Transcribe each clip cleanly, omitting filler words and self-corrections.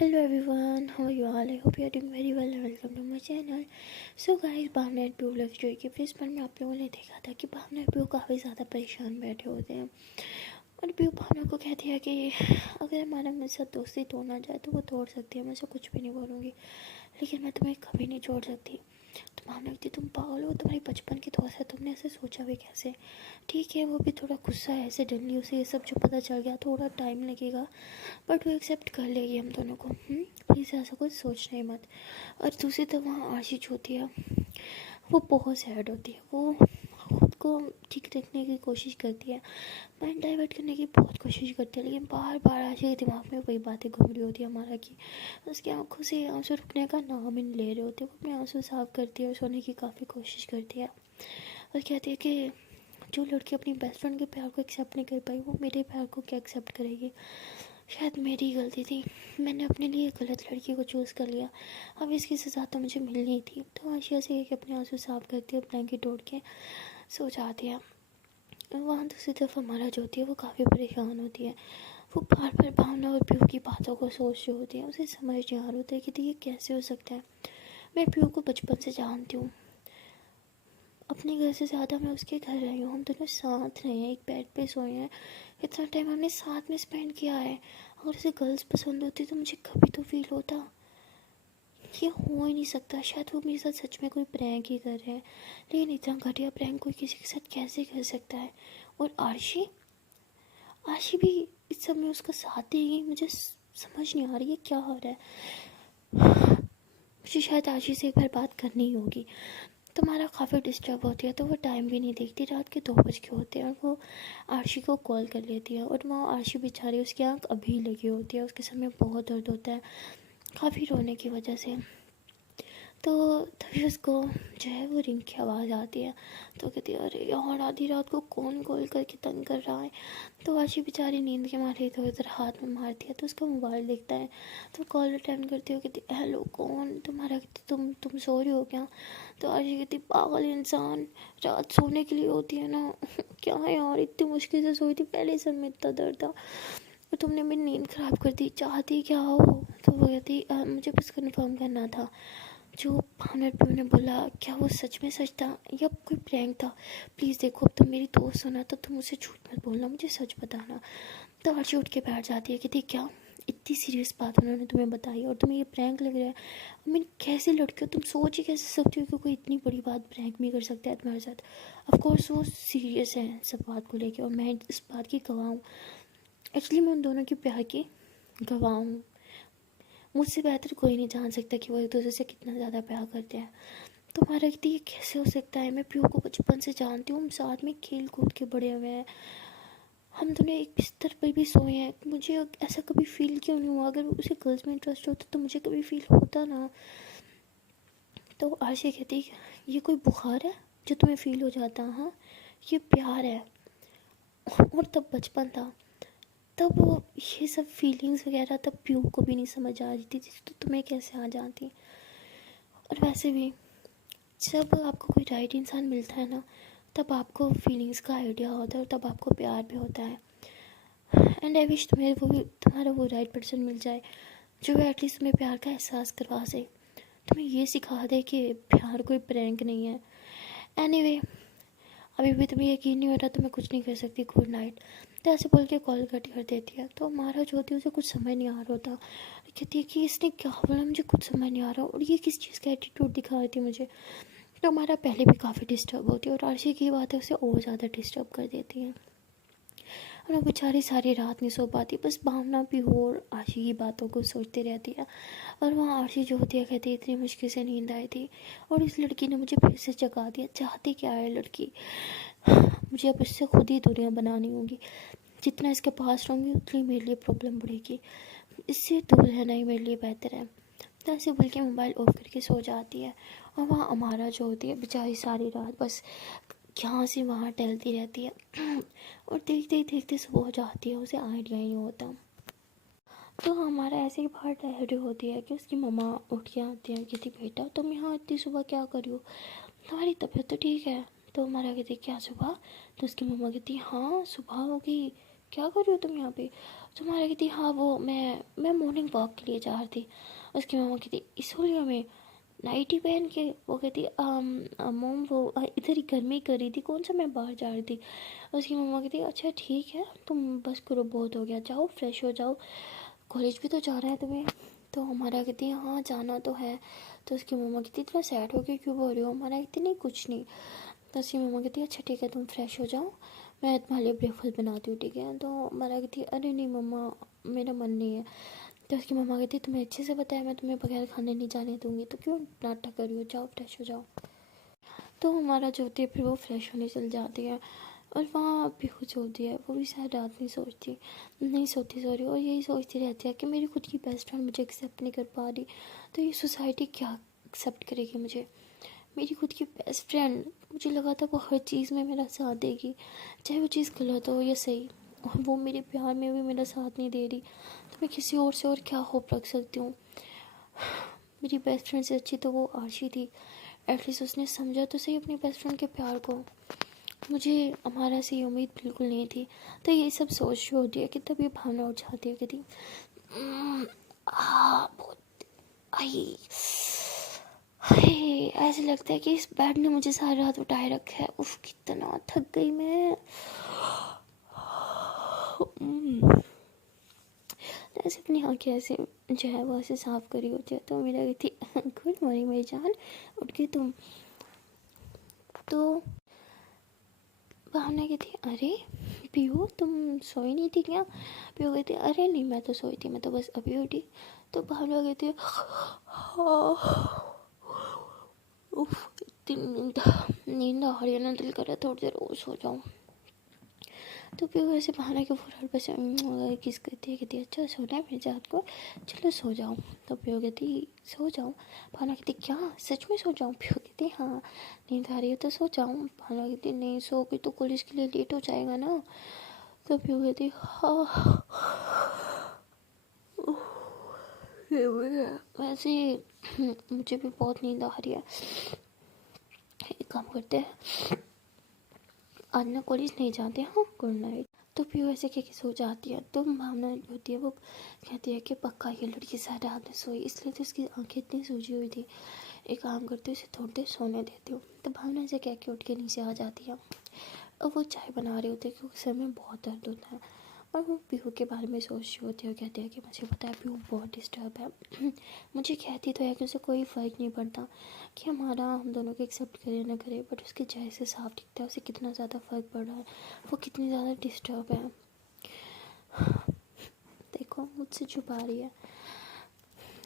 Hello everyone, how are you all? I hope you are doing very well and welcome to my channel. So guys, भावना और PU love story के face पर में आप लोगों ने देखा था कि भावना और पीयू काफ़ी ज़्यादा परेशान बैठे होते हैं और पीयू भावना को कहती है कि अगर हमारा मेरे साथ दोस्ती तोड़ना चाहे तो वो तोड़ सकती है, मैं उसे कुछ भी नहीं बोलूँगी, लेकिन मैं तुम्हें कभी नहीं छोड़ सकती। तो भावना कहती तुम पागल हो, तुम्हारी बचपन की दोस्त है, तुमने ऐसे सोचा भी कैसे? ठीक है, वो भी थोड़ा गुस्सा है, ऐसे जल्दी उसे ये सब जो पता चल गया, थोड़ा टाइम लगेगा बट वो एक्सेप्ट कर लेगी हम दोनों को। प्लीज़ ऐसा कुछ सोचना ही मत। और दूसरी तरफ वहाँ आशीष होती है, वो बहुत सैड होती है, वो खुद को ठीक रखने की कोशिश करती है, माइंड डाइवर्ट करने की बहुत कोशिश करती है, लेकिन बार बार आशीष के दिमाग में वही बातें घूम रही होती है हमारा कि उसकी आंखों से आंसू रुकने का नाम ही नहीं ले रहे होते। वो अपने आंसू साफ करती है और सोने की काफ़ी कोशिश करती है और कहती है कि जो लड़की अपनी बेस्ट फ्रेंड के प्यार को एक्सेप्ट नहीं कर पाई वो मेरे प्यार को क्या एक्सेप्ट करेगी। शायद मेरी गलती थी, मैंने अपने लिए गलत लड़की को चूज़ कर लिया, अब इसकी सज़ा तो मुझे मिलनी थी। तो आशिया से कि अपने आंसू साफ करती है, ब्लैंकेट ओढ़ के सो जाती है। वहाँ दूसरी तरफ हमारा जो होती है वो काफ़ी परेशान होती है, वो बार बार भावना और पीयू की बातों को सोच रही होती है, उसे समझ नहीं आ रहा होता है कि ये कैसे हो सकता है। मैं पीयू को बचपन से जानती हूँ, अपने घर से ज़्यादा मैं उसके घर रही हूँ, हम दोनों साथ रहे हैं, एक बेड पे सोए हैं, इतना टाइम हमने साथ में स्पेंड किया है। अगर उसे गर्ल्स पसंद होती तो मुझे कभी तो फील होता। ये हो ही नहीं सकता, शायद वो मेरे साथ सच में कोई प्रैंक ही कर रहे हैं, लेकिन इतना घटिया प्रैंक कोई किसी के साथ कैसे कर सकता है। और आरशी आरशी भी इस सब में उसका साथ देगी, मुझे समझ नहीं आ रही है क्या हो रहा है। मुझे शायद आरशी से एक बार बात करनी ही होगी। तुम्हारा काफ़ी डिस्टर्ब होती है तो वो टाइम भी नहीं देखती, रात के 2 बज के होते हैं और वो आरशी को कॉल कर लेती है और वहाँ आरशी बेचारी, उसकी आँख अभी लगी होती है, उसके सर में बहुत दर्द होता है काफ़ी रोने की वजह से। तो तभी उसको जो है वो रिंग की आवाज़ आती है, तो कहती है अरे यार आधी रात को कौन कॉल करके तंग कर रहा है। तो आशी बेचारी नींद के मारे इधर उधर हाथ में मारती है, तो उसका मोबाइल देखता है, तो कॉल अटेंड करती हो, कहती हेलो कौन, तुम्हारा कहती तुम सो रही हो क्या? तो आशी कहती पागल इंसान, रात सोने के लिए होती है ना। क्या है यार, इतनी मुश्किल से सोई थी, पहले सर में इतना दर्द था और तुमने मेरी नींद ख़राब कर दी, चाहती क्या हो? तो वो कहती मुझे बस कन्फर्म करना था जो भावना ने बोला, क्या वो सच में सच था या कोई प्रैंक था? प्लीज़ देखो, अब तुम मेरी दोस्त हो ना, तो तुम मुझे झूठ मत बोलना, मुझे सच बताना। तो आरशी उठ के बैठ जाती है कि देख क्या इतनी सीरियस बात उन्होंने तुम्हें बताई और तुम्हें ये प्रैंक लग रहा है। आई मीन कैसे लड़की हो तुम, सोच ही कैसे सकती हो कि कोई इतनी बड़ी बात प्रैंक भी कर सकता है तुम्हारे साथ? ऑफकोर्स वो सीरियस है सब बात को लेके और मैं इस बात की गवाह हूँ। एक्चुअली मैं उन दोनों के प्यार की गवाह हूँ, मुझसे बेहतर कोई नहीं जान सकता कि वो एक दूसरे से कितना ज़्यादा प्यार करते हैं। तुम्हारा ये कैसे हो सकता है? मैं पीयू को बचपन से जानती हूँ, हम साथ में खेल कूद के बड़े हुए हैं, हम दोनों एक बिस्तर पर भी सोए हैं, मुझे ऐसा कभी फील क्यों नहीं हुआ? अगर उसे गर्ल्स में इंटरेस्ट होता तो मुझे कभी फील होता ना। तो आशी कहती ये कोई बुखार है जो तुम्हें फील हो जाता? हाँ, ये प्यार है। और तब बचपन था, तब वो ये सब फीलिंग्स वगैरह तब पीयू को भी नहीं समझ आ रही थी, तो तुम्हें कैसे आ जाती? और वैसे भी जब आपको कोई राइट इंसान मिलता है ना, तब आपको फीलिंग्स का आइडिया होता है और तब आपको प्यार भी होता है। एंड आई विश तुम्हारा वो राइट पर्सन मिल जाए जो एटलीस्ट तुम्हें प्यार का एहसास करवा सके, तुम्हें ये सिखा दे कि प्यार कोई प्रैंक नहीं है। एनीवे, अभी भी तुम्हें यकीन नहीं हो रहा तो मैं कुछ नहीं कर सकती, गुड नाइट। तो ऐसे बोल के कॉल कट कर देती है। तो हमारा जो होती है उसे कुछ समझ नहीं आ रहा होता, कहती है कि इसने क्या बोला, मुझे कुछ समझ नहीं आ रहा और ये किस चीज़ का एटीट्यूड दिखा रही थी मुझे। तो हमारा पहले भी काफ़ी डिस्टर्ब होती है और आरशी की बातें उसे और ज़्यादा डिस्टर्ब कर देती हैं और वो बेचारी सारी रात नहीं सो पाती, बस भावना भी हो और आरशी की बातों को सोचती रहती है। और वहाँ आरशी जो होती है कहती है इतनी मुश्किल से नींद आई थी और इस लड़की ने मुझे फिर से जगा दिया, चाहती क्या है लड़की? मुझे अब इससे खुद ही दूरियाँ बनानी होंगी, जितना इसके पास रहूँगी उतनी मेरे लिए प्रॉब्लम बढ़ेगी, इससे दूर रहना ही मेरे लिए बेहतर है। तो ऐसे बोल के मोबाइल ऑफ करके सो जाती है और वहाँ हमारा जो होती है बेचारी सारी रात बस यहाँ से वहाँ टहलती रहती है और देखते ही देखते सुबह हो जाती है, उसे आइडिया ही नहीं होता। तो हमारा ऐसे ही बाहर टहल होती है कि उसकी मम्मा उठ के आती है, कहती बेटा तुम यहाँ इतनी सुबह क्या कर रही हो, तुम्हारी तबीयत तो ठीक है? तो हमारा कहती क्या सुबह? तो उसकी मम्मा कहती हाँ सुबह होगी, क्या कर रही हो तुम यहाँ पे? तो हमारा कहती हाँ वो मैं मॉर्निंग वॉक के लिए जा रही थी। उसकी मम्मा कहती इस होलिया में नाइटी पहन के? वो कहती मोम वो इधर ही घर में ही कर रही थी, कौन सा मैं बाहर जा रही थी। उसकी मम्मा कहती अच्छा ठीक है, तुम बस करो, बहुत हो गया, जाओ फ्रेश हो जाओ, कॉलेज भी तो जाना है तुम्हें। तो हमारा कहती है हाँ जाना तो है। तो उसकी मम्मा कहती इतना सैड हो के क्यों बोल रही हो? हमारा कहती नहीं कुछ नहीं। तो उसकी मम्मा कहती अच्छा ठीक है तुम फ्रेश हो जाओ, मैं तुम्हारे लिए ब्रेकफास्ट बनाती हूँ, ठीक है। तो हमारा कहती अरे नहीं मम्मा मेरा मन नहीं है। तो उसकी मम्मा कहती तुम्हें अच्छे से पता है मैं तुम्हें बगैर खाने नहीं जाने दूँगी, तो क्यों नाटक कर रही हो, जाओ फ्रेश हो जाओ। तो हमारा जो होती है फिर वो फ्रेश होने चल जाती है। और वहाँ बेहोश होती है, वो भी सारी रात नहीं सोती सॉरी, और यही सोचती रहती है कि मेरी खुद की बेस्ट फ्रेंड मुझे एक्सेप्ट नहीं कर पा रही, तो ये सोसाइटी क्या एक्सेप्ट करेगी मुझे। मेरी खुद की बेस्ट फ्रेंड, मुझे लगा था वो हर चीज़ में मेरा साथ देगी, चाहे वो चीज़ गलत हो या सही, और वो मेरे प्यार में भी मेरा साथ नहीं दे रही, तो मैं किसी और से और क्या होप रख सकती हूँ। मेरी बेस्ट फ्रेंड से अच्छी तो वो आशी थी, एटलीस्ट उसने समझा तो सही अपनी बेस्ट फ्रेंड के प्यार को। मुझे हमारा से ये उम्मीद बिल्कुल नहीं थी। तो ये सब सोच रही होती है कि तब ये भावना उठ जाती है कि बहुत आई हाय, ऐसे लगता है कि इस बेड ने मुझे सारी रात उठाए रखा है। उफ कितना थक गई मैं। ऐसे अपनी आँखें ऐसे जो है वो ऐसे साफ करी होती है, तो मेरा गई थी गुड मॉर्निंग मेरी जान, उठ गई तुम? तो भावना कहती अरे पीहू तुम सोई नहीं थी क्या? पीहू कहती अरे नहीं मैं तो सोई थी, मैं तो बस अभी उठी। तो भावना कहती है उफ इतनी नींद आ रही है ना, दिल कर रहा है थोड़ी देर और सो जाऊँ। तो पीहू ऐसे भावना के फुरार पर से किस कहती अच्छा सोना है मेरे जात को, चलो सो जाओ। तो पीहू कहती सो जाऊँ? भावना कहती क्या सच में सो जाऊँ? पीहू कहती हाँ नींद आ रही है तो सो जाऊँ। भावना कहती नहीं सो गई तो कॉलेज के लिए लेट हो जाएगा ना। तो पीहू कहती हाँ वैसे मुझे भी बहुत नींद आ रही है, एक काम करते हैं आज ना कॉलेज नहीं जाते, हाँ गुड नाइट। तो फिर वैसे कह के सो जाती है। तो भावना होती है वो कहती है कि पक्का ये लड़की सारी रात में सोई, इसलिए तो इसकी आंखें इतनी सूजी हुई थी, एक काम करती हूँ इसे थोड़ी देर सोने देती हूँ। तो भावना से कह के उठ के नीचे आ जाती है, और वो चाय बना रही होती है क्योंकि सर में बहुत दर्द होता है, और वो पीहू के बारे में सोच रही होती है और कहती है कि मुझे पता है पीहू बहुत डिस्टर्ब है मुझे कहती तो है कि उसे कोई फ़र्क नहीं पड़ता कि हमारा हम दोनों को एक्सेप्ट करे ना करे, बट उसके चेहरे से साफ दिखता है उसे कितना ज़्यादा फ़र्क पड़ रहा है, वो कितनी ज़्यादा डिस्टर्ब है। देखो मुझसे छुपा रही है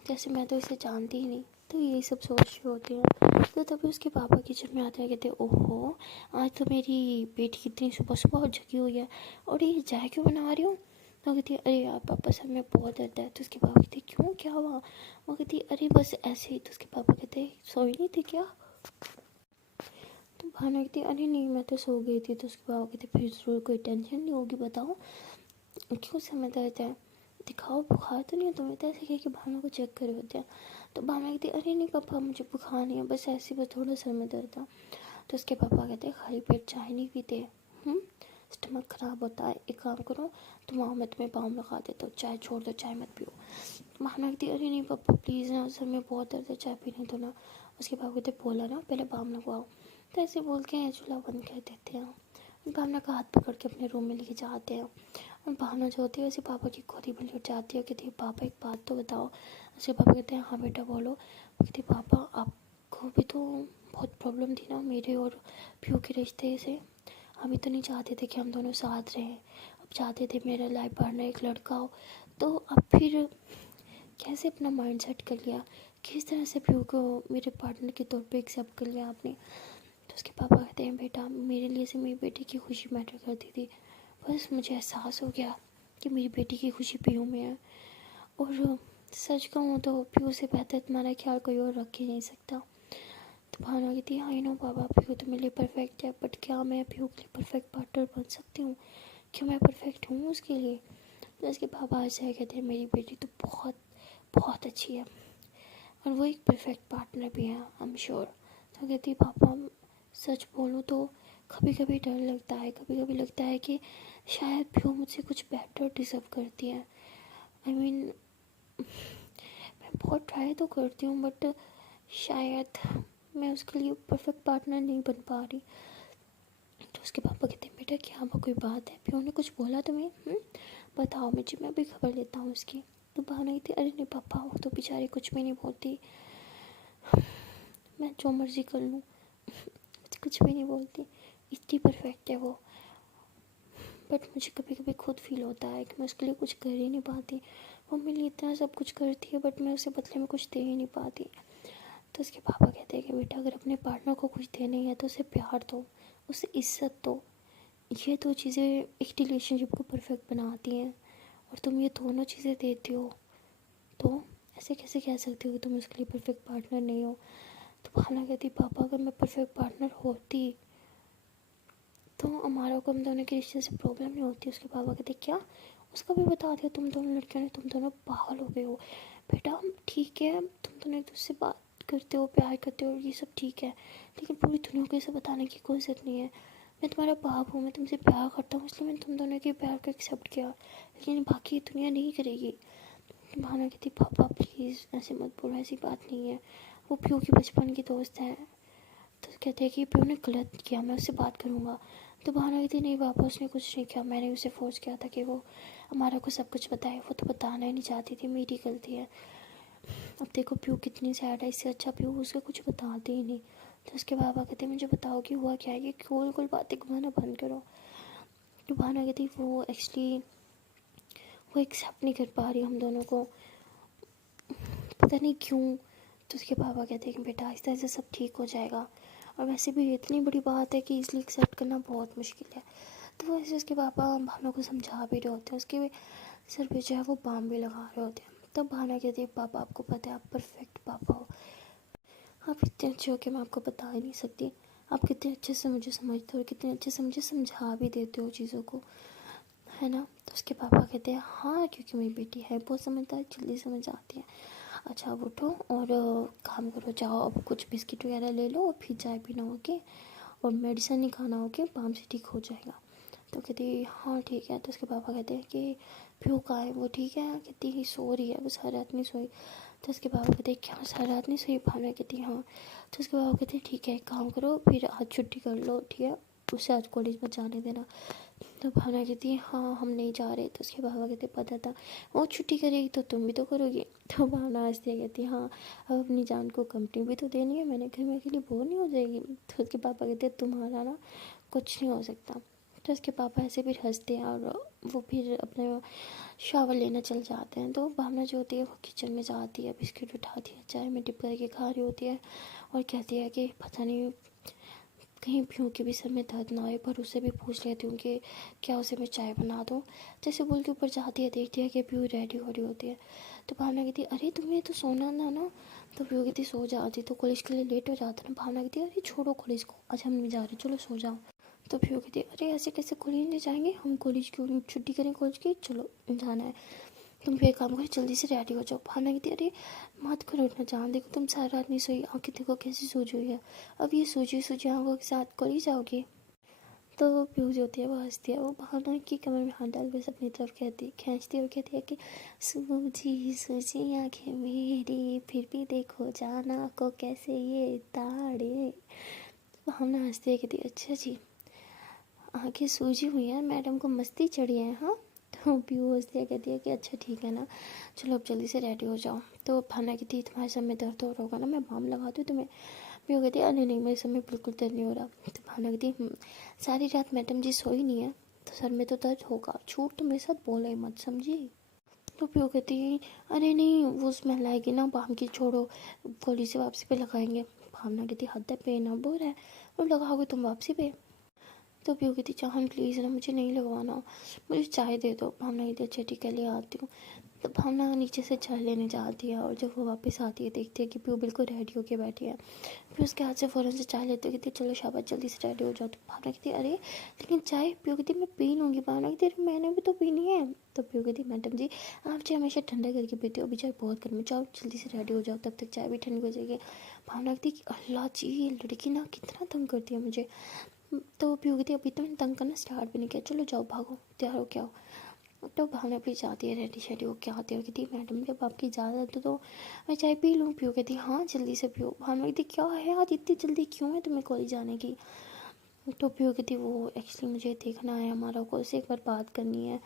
जैसे मैं तो इसे जानती ही नहीं। तो यही सब सोच रही होती है। तो तभी उसके पापा किचन में आते हैं, कहते ओहो आज तो मेरी बेटी कितनी सुबह सुबह जगी हुई है, और ये चाय क्यों बना रही हूँ? तो कहती अरे यार पापा सर में बहुत दर्द है। तो उसके पापा कहते क्यों क्या हुआ? वो कहती अरे बस ऐसे ही। तो उसके पापा कहते सोई नहीं थी क्या? तो भावना कहती अरे नहीं मैं तो सो गई थी। तो उसके पापा कहते फिर ज़रूर कोई टेंशन नहीं होगी, बताओ क्यों सर में दर्द है, दिखाओ बुखार तो नहीं है तुम्हें? तो ऐसे कह के भावना को चेक करे होते हैं। तो भावना कहती अरे नहीं पापा मुझे बुखार नहीं है, बस ऐसे बस थोड़ा सर में दर्द था। तो उसके पापा कहते खाली पेट चाय नहीं पीते, स्टमक ख़राब होता है, एक काम करो तुम आओ मैं तुम्हें पाँव लगा देता हूँ, चाय छोड़ दो चाय मत पियो। भावना कहती अरे नहीं पापा प्लीज़ ना सर में बहुत दर्द है, चाय पीने दो ना। उसके पापा कहते बोला ना पहले पाँव लगवाओ। तो ऐसे बोल के चूल्हा बंद कर देते हैं, भावना का हाथ पकड़ के अपने रूम में लेके जाते हैं। और भावना जो होती है वैसे पापा की गोदी में लेट जाती है, कहती है पापा एक बात तो बताओ। उसके पापा कहते हैं हाँ बेटा बोलो। कहती पापा आपको भी तो बहुत प्रॉब्लम थी ना मेरे और पीहू के रिश्ते से, हम भी तो नहीं चाहते थे कि हम दोनों साथ रहें, अब चाहते थे मेरा लाइफ पार्टनर एक लड़का हो, तो अब फिर कैसे अपना माइंड सेट कर लिया, किस तरह से पीहू को मेरे पार्टनर के तौर पे एक्सेप्ट कर लिया आपने? तो उसके पापा कहते हैं बेटा मेरे लिए से मेरी बेटी की खुशी मैटर करती थी, बस मुझे एहसास हो गया कि मेरी बेटी की खुशी पीहू में है, और सच कहूँ तो पीहू से बेहतर तुम्हारा ख्याल कोई और रख ही नहीं सकता। तो भावना कहती है आई नो पापा पीहू तो मेरे लिए परफेक्ट है, बट क्या मैं पीहू के लिए परफेक्ट पार्टनर बन सकती हूँ? क्या मैं परफेक्ट हूँ उसके लिए? तो उसके पापा ऐसे कहते हैं मेरी बेटी तो बहुत बहुत अच्छी है, और वो एक परफेक्ट पार्टनर भी है आई एम श्योर। तो कहती पापा सच बोलूँ तो कभी कभी डर लगता है, कभी कभी लगता है कि शायद भी वो मुझसे कुछ बेटर डिज़र्व करती है। आई मीन मैं बहुत ट्राई तो करती हूँ, बट शायद मैं उसके लिए परफेक्ट पार्टनर नहीं बन पा रही। तो उसके पापा कहते हैं, बेटा क्या हुआ, कोई बात है, प्यो ने कुछ बोला तुम्हें? बताओ मुझे, मैं भी खबर लेता हूँ उसकी। तो भावना कहती, अरे नहीं पापा, वो तो बेचारी कुछ भी नहीं बोलती, मैं जो मर्जी कर लूँ, कुछ भी नहीं बोलती, इतनी परफेक्ट है वो। बट मुझे कभी कभी खुद फील होता है कि मैं उसके लिए कुछ कर ही नहीं पाती। वो मेरे लिए इतना सब कुछ करती है, बट मैं उसे बदले में कुछ दे ही नहीं पाती। तो उसके पापा कहते हैं कि बेटा, अगर अपने पार्टनर को कुछ देना ही है तो उसे प्यार दो, उसे इज्जत दो। ये दो चीज़ें एक रिलेशनशिप को परफेक्ट बनाती हैं, और तुम ये दोनों चीज़ें देते हो, तो ऐसे कैसे कह सकते हो कि तुम उसके लिए परफेक्ट पार्टनर नहीं हो? तो भावना कहती, पापा अगर मैं परफेक्ट पार्टनर होती तो हमारा को हम दोनों के रिश्ते से प्रॉब्लम नहीं होती। उसके पापा कहते, क्या? उसका भी बता दिया तुम दोनों लड़कियों ने, तुम दोनों पागल हो गए हो। बेटा ठीक है, तुम दोनों एक दूसरे से बात करते हो, प्यार करते हो, ये सब ठीक है, लेकिन पूरी दुनिया को इसे बताने की कोई ज़रूरत नहीं है। मैं तुम्हारा बाप हूँ, मैं तुमसे प्यार करता हूँ, इसलिए मैंने तुम दोनों के प्यार को एक्सेप्ट किया, लेकिन बाकी दुनिया नहीं करेगी। भावना कहती, पापा प्लीज़ ऐसे मत बोलो, ऐसी बात नहीं है, वो प्यो की बचपन की दोस्त है। तो कहते हैं कि प्यो ने गलत किया, मैं उससे बात करूँगा। तो भावना कहती, नहीं पापा, उसने कुछ नहीं किया, मैंने उसे फोर्स किया था कि वो हमारा को सब कुछ बताए, वो तो बताना ही नहीं चाहती थी, मेरी गलती है। अब देखो प्यो कितनी सैड है, इससे अच्छा प्यो उसको कुछ बताते ही नहीं। तो उसके पापा कहते, मुझे बताओ कि हुआ क्या है, कि गोल गोल बातें घुमाना बंद करो। तो भावना कहती, वो एक्चुअली वो एक्सेप्ट नहीं कर पा रही हम दोनों को, पता नहीं क्यों। तो उसके पापा कहते हैं कि बेटा आहिस्ता आहिस्ता सब ठीक हो जाएगा, और वैसे भी इतनी बड़ी बात है कि इसलिए एक्सेप्ट करना बहुत मुश्किल है। तो वैसे उसके पापा भावना को समझा भी रहे होते हैं, उसके सर पे जो है वो बाम भी लगा रहे होते हैं। तब भावना कहती है, पापा आपको पता है आप परफेक्ट पापा हो, आप इतने अच्छे हो कि मैं आपको बता ही नहीं सकती। आप कितने अच्छे से मुझे समझते हो, कितने अच्छे से मुझे समझा भी देते हो चीज़ों को, है ना? तो उसके पापा कहते हैं, हाँ क्योंकि मेरी बेटी है बहुत समझदार, जल्दी समझ आती है। अच्छा अब उठो और काम करो, जाओ अब कुछ बिस्किट वगैरह ले लो, और फिर चाय पीना होगी, और मेडिसिन नहीं खाना होगी, बाम से ठीक हो जाएगा। तो कहती हाँ ठीक है। तो उसके पापा कहते हैं कि प्यो कहाँ है? वो ठीक है? कहती ही सो रही है, वो सारी रात नहीं सोई। तो उसके पापा कहते हैं, क्या सारी रात नहीं सोई? भावना कहती हाँ। तो उसके पापा कहते हैं, ठीक है एक काम करो, फिर आज छुट्टी कर लो, ठीक है, उसे आज कॉलेज मत जाने देना। तो भावना कहती है, हाँ हम नहीं जा रहे। तो उसके पापा कहते, पता था वो छुट्टी करेगी तो तुम भी तो करोगी। तो भावना हंसती है, कहती है, हाँ अब अपनी जान को कंपनी भी तो देनी है, मैंने घर में अकेली बोर नहीं हो जाएगी। तो उसके पापा कहते हैं, तुम्हारा ना कुछ नहीं हो सकता। तो उसके पापा ऐसे फिर हंसते हैं, और वो फिर अपने शावर लेना चल जाते हैं। तो भावना जो होती है वो किचन में जाती है, बिस्किट उठाती है, चाय में डिप करके खा रही होती है, और कहती है कि पता नहीं कहीं प्यों के भी सर में दर्द ना आए, पर उसे भी पूछ लेती हूँ कि क्या उसे मैं चाय बना दूँ। जैसे बोल के ऊपर जाती है, देखती है कि प्यों रेडी हो रही होती है। तो भावना कहती है, अरे तुम्हें तो सोना था ना? तो प्यों कहती, सो जाती तो कॉलेज के लिए लेट हो जाता ना। भावना कहती है, अरे छोड़ो कॉलेज को, आज हम नहीं जा रहे, चलो सो जाओ। तो प्यों कहती है, अरे ऐसे कैसे कॉलेज नहीं जाएंगे, हम कॉलेज क्यों छुट्टी करें कॉलेज की, चलो जाना है। तुम भी एक काम करो, जल्दी से रेडी हो जाओ। भावना कहती है, अरे मत करो इतना जान, देखो तुम सारी रात नहीं सोई, आँखें देखो कैसी सूजी हुई है, अब ये सूजी सूजी आँखों के साथ कॉलेज जाओगी? तो प्यू जो होती है वो हंसती है, वो भावना की कमर में हाथ डाल बस अपनी तरफ खींचती है, और कहती है कि सूजी सूजी आँखें मेरी, फिर भी देखो जाना को कैसे ये ताड़े। भावना हंसती है, कहती है, अच्छा जी आँखें सूजी हुई हैं, मैडम को मस्ती चढ़ी है हाँ? तो पीयू हंसती है, कहती है कि अच्छा ठीक है ना, चलो अब जल्दी से रेडी हो जाओ। तो भावना कहती है, तुम्हारे सर में दर्द हो रहा होगा ना, मैं बाम लगा दूँ तुम्हें? पीयू कहती है, अरे नहीं मेरे सर में बिल्कुल दर्द नहीं हो रहा। तो भावना कहती है, सारी रात मैडम जी सोई नहीं है, तो सर में तो दर्द होगा, झूठ तो मेरे साथ बोला ही मत, समझी? तो पीयू कहती है, अरे नहीं वो स्मेल आएगी ना बाम की, छोड़ो कॉलेज से वापसी पे लगाएंगे। भावना कहती, हद है, पे ना बोल रहा है, और लगाओगे तुम वापसी पे? तो पीयू कहती, चाहन प्लीज़ ना, मुझे नहीं लगवाना, मुझे चाय दे दो। भावना कहती, अच्छा ठीक है ले आती हूँ। तो भावना नीचे से चाय लेने जाती है, और जब वो वापस आती है देखती है कि पीयू बिल्कुल रेडी होके बैठी है। फिर उसके हाथ से फ़ौरन से चाय लेते कहती है, चलो शाबाश जल्दी से रेडी हो जाओ। तो भावना कहती है, अरे लेकिन चाय? पीयू कहती, मैं पी लूँगी। भावना कहती, अरे मैंने भी तो पीनी है। तो पीयू कहती, मैडम जी आप चाय हमेशा ठंडा करके पीते हो, अभी चाय बहुत गर्म है, जाओ जल्दी से रेडी हो जाओ, तब तक चाय भी ठंडी हो जाएगी। भावना कहती, अल्लाह जी ये लड़की ना कितना तंग करती है मुझे। तो पीयू कहती अभी तो मैंने तंग करना स्टार्ट भी नहीं किया, चलो जाओ भागो तैयार हो क्या हो। तो भावना भी जाती है रेडी शेडी हो क्या आती है, कहती मैडम जब आपकी इजाज़त है तो मैं चाय पी लूँ। पीयू कहती हाँ जल्दी से पियो। भावना कहती क्या है आज इतनी जल्दी क्यों है तुम्हें कॉलेज जाने की। तो पीयू कहती वो एक्चुअली मुझे देखना है हमारा को, उससे एक बार बात करनी है,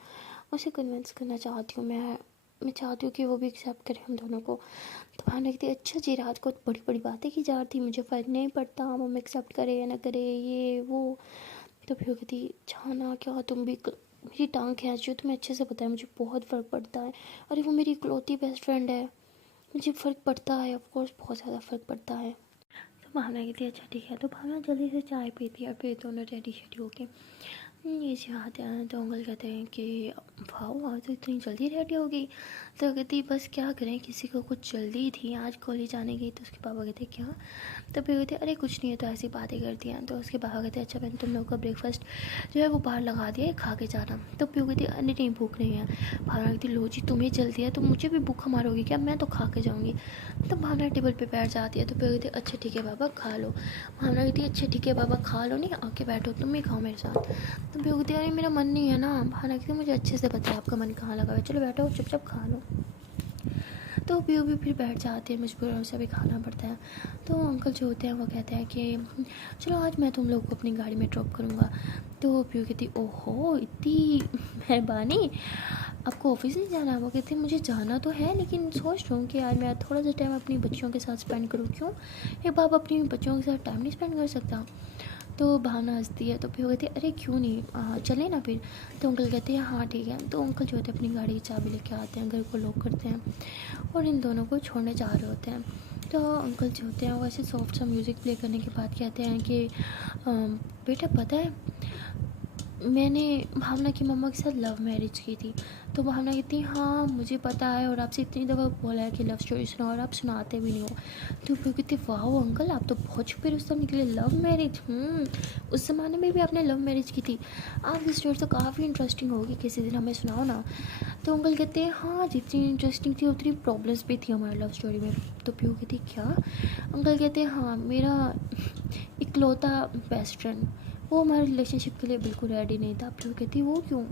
उसे कन्विंस करना चाहती हूँ मैं चाहती हूँ कि वो भी एक्सेप्ट करे हम दोनों को। तो भावना कहती अच्छा जी रात को बड़ी बड़ी बातें की जा रही थी, मुझे फ़र्क नहीं पड़ता हम एक्सेप्ट करे या ना करे ये वो। तो फिर कहती जाना क्या तुम भी मेरी टांग खींच रही हो, तुम्हें अच्छे से पता है मुझे बहुत फ़र्क पड़ता है। अरे वो मेरी इकलौती बेस्ट फ्रेंड है, मुझे फ़र्क पड़ता है ऑफकोर्स बहुत ज़्यादा फ़र्क पड़ता है। तो भावना कहती अच्छा ठीक है। तो भावना जल्दी से चाय पीती है, फिर दोनों रेडी शेडी होके नीचे आते हैं। तो अंकल कहते हैं कि वाओ आज तो इतनी जल्दी रेडी हो गई। तो कहती बस क्या करें किसी को कुछ जल्दी थी आज कॉलेज आने की। तो उसके पापा कहते क्या। तो फिर कहते अरे कुछ नहीं है तो ऐसी बातें करती हैं। तो उसके पापा कहते अच्छा मैंने तुम लोगों का ब्रेकफास्ट जो है वो बाहर लगा दिया है खा के जाना। तो फिर कहती अरे नहीं भूख नहीं है। भावना कहती लो जी तुम्हें जल्दी है तो मुझे भी भूख मारोगी क्या, मैं तो खा के जाऊँगी। तो भावना टेबल पे बैठ जाती है। तो फिर कहती अच्छा ठीक है बाबा खा लो। भावना कहती अच्छा ठीक है बाबा खा लो, नहीं आके बैठो तुम भी खाओ मेरे साथ। तो फिर कहती अरे मेरा मन नहीं है ना। भावना कहती मुझे अच्छे से पता है आपका मन कहाँ लगा हुआ है, चलो बैठो चुपचाप खा लो। तो पीयू भी फिर बैठ जाते हैं, मजबूरन से भी खाना पड़ता है। तो अंकल जो होते हैं वो कहते हैं कि चलो आज मैं तुम लोग को अपनी गाड़ी में ड्रॉप करूँगा। तो पीयू कहती ओहो इतनी मेहरबानी, आपको ऑफिस नहीं जाना। वो कहती मुझे जाना तो है लेकिन सोच रहा हूँ कि आज मैं थोड़ा सा टाइम अपनी बच्चियों के साथ स्पेंड करूँ। क्यों एक बाप अपनी बच्चों के साथ टाइम नहीं स्पेंड कर सकता। तो भावना हंसती है। तो फिर वो कहती है अरे क्यों नहीं चले ना फिर। तो अंकल कहते हैं हाँ ठीक है। तो अंकल जो होते हैं अपनी गाड़ी की चाबी लेके आते हैं, घर को लॉक करते हैं और इन दोनों को छोड़ने जा रहे होते हैं। तो अंकल जो होते हैं वो ऐसे सॉफ्ट सा म्यूज़िक प्ले करने के बाद कहते हैं कि बेटा पता है मैंने भावना की मम्मा के साथ लव मैरिज की थी। तो भावना कहती हाँ मुझे पता है और आपसे इतनी दफ़ा बोला है कि लव स्टोरी सुनाओ और आप सुनाते भी नहीं हो। तो फिर कहती वाह अंकल आप तो बहुत छुपे रुस्तम निकले, लव मैरिज उस ज़माने में भी आपने लव मैरिज की थी। आपकी स्टोरी तो काफ़ी इंटरेस्टिंग होगी, किसी दिन हमें सुनाओ ना। तो अंकल कहते हैं हाँ जितनी इंटरेस्टिंग थी उतनी प्रॉब्लम्स भी थी हमारी लव स्टोरी में। तो फिर कहती क्या। अंकल कहते हैं हाँ मेरा इकलौता बेस्ट फ्रेंड वो हमारे रिलेशनशिप के लिए बिल्कुल रेडी नहीं था। फिर कहती वो क्यों।